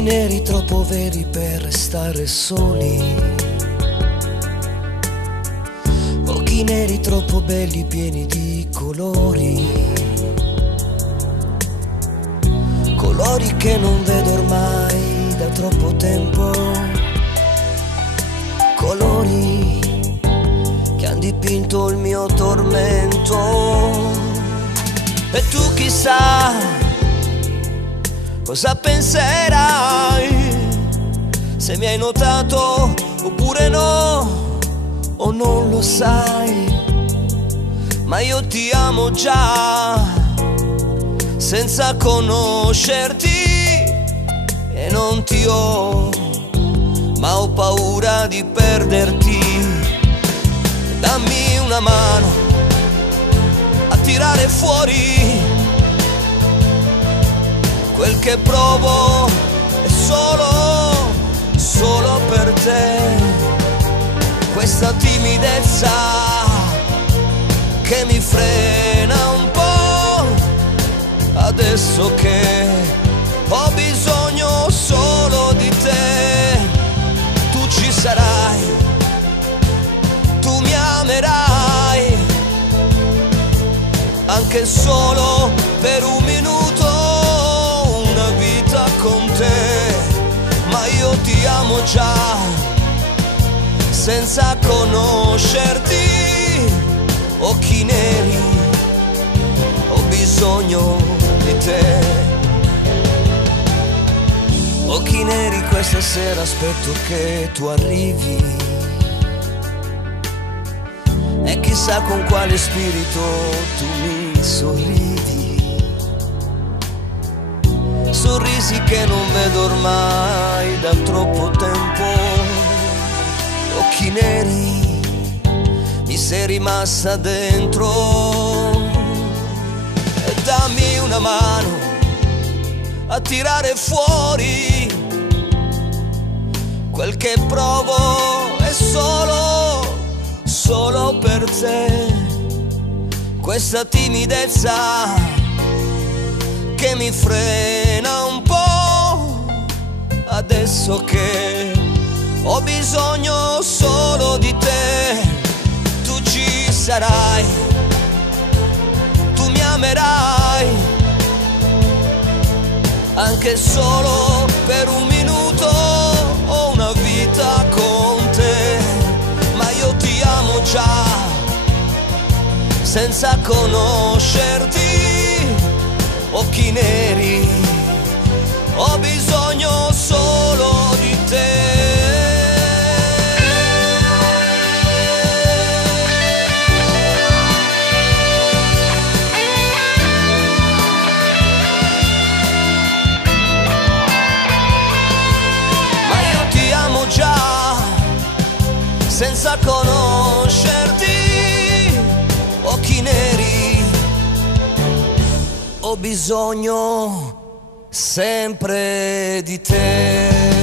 Occhi neri troppo veri per restare soli, occhi neri troppo belli pieni di colori, colori che non vedo ormai da troppo tempo, colori che han dipinto il mio tormento. E tu chissà cosa penserai, se mi hai notato oppure no, o non lo sai, ma io ti amo già senza conoscerti, e non ti ho, ma ho paura di perderti. Dammi una mano a tirare fuori quel che provo, è solo per te. Questa timidezza che mi frena un po', adesso che ho bisogno solo di te. Tu ci sarai, tu mi amerai, anche solo per un minuto, una vita con te. Ma io ti amo già senza conoscerti. Occhi neri, ho bisogno di te. Occhi neri, questa sera aspetto che tu arrivi, e chissà con quale spirito tu mi sorridi. Sorrisi che non vedo ormai da troppo tempo. Occhi neri, mi sei rimasta dentro. E dammi una mano a tirare fuori quel che provo, è solo per te. Questa timidezza che mi frena un po', adesso che ho bisogno solo di te. Tu ci sarai, tu mi amerai, anche solo per un minuto, ho una vita con te. Ma io ti amo già senza conoscerti. Occhi neri, ho bisogno solo di te. Ma io ti amo già senza conoscerti. Occhi neri, ho bisogno sempre di te.